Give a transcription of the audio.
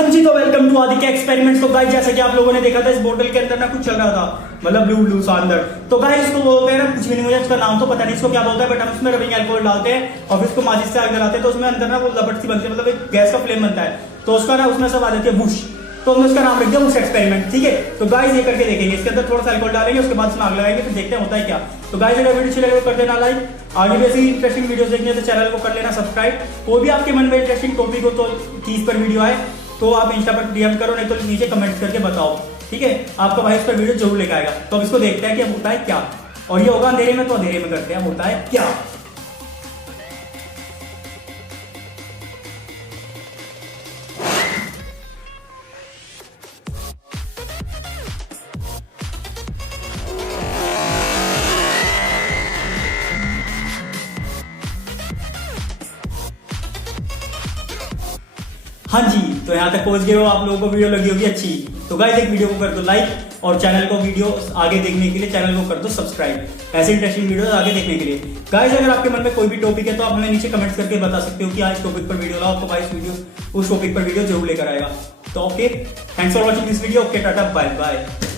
हाँ जी, तो welcome to आदिके एक्सपेरिमेंट्स। तो गाइस जैसे कि आप लोगों ने देखा था, इस बोतल के अंदर ना कुछ चल रहा था, मतलब ब्लू ब्लू सा अंदर। तो गाइस इसको बोलते हैं ना, कुछ भी नहीं, मुझे इसका नाम तो पता नहीं इसको क्या बोलता है, बट हम उसमें रबिंग अल्कोहल डालते हैं और फिर उसको माचिस से आग जलाते हैं, तो उसमें अंदर ना वो लपट सी बनती है, मतलब एक गैस का फ्लेम बनता है, तो उसका ना उसमें सब आ जाती है वूश। तो हमने उसका नाम रख दिया वूश एक्सपेरिमेंट। ठीक है, तो गाइस ये करके देखेंगे, इसके अंदर थोड़ा सा अल्कोहल डालेंगे, उसके बाद इसमें आग लगाएंगे, फिर देखते हैं होता है क्या। तो गाइस अगर वीडियो अच्छी लगे तो कर देना लाइक, आगे भी ऐसी इंटरेस्टिंग वीडियोस देखने तो चैनल को कर लेना सब्सक्राइब। कोई भी आपके मन में इंटरेस्टिंग टॉपिक हो तो चीज पर वीडियो आए तो आप इंस्टा पर डीएम करो, नहीं तो नीचे कमेंट करके बताओ। ठीक है, आपका भाई इस पर वीडियो जरूर लेकर आएगा। तो अब इसको देखते हैं कि अब होता है क्या, और ये होगा अंधेरे में, तो अंधेरे में करते हैं होता है क्या। हाँ जी, तो यहाँ तक पहुंच गए हो, आप लोगों को वीडियो लगी होगी अच्छी, तो गाइस एक वीडियो को कर दो लाइक और चैनल को वीडियो आगे देखने के लिए चैनल को कर दो सब्सक्राइब, ऐसे इंटरेस्टिंग वीडियो आगे देखने के लिए। गाइस अगर आपके मन में कोई भी टॉपिक है तो आप हमें नीचे कमेंट्स करके बता सकते हो कि आज टॉपिक पर वीडियो लाओ, आपको भाई उस टॉपिक पर वीडियो जरूर लेकर आएगा। तो okay, thanks for watching this video. Okay, tata, bye bye.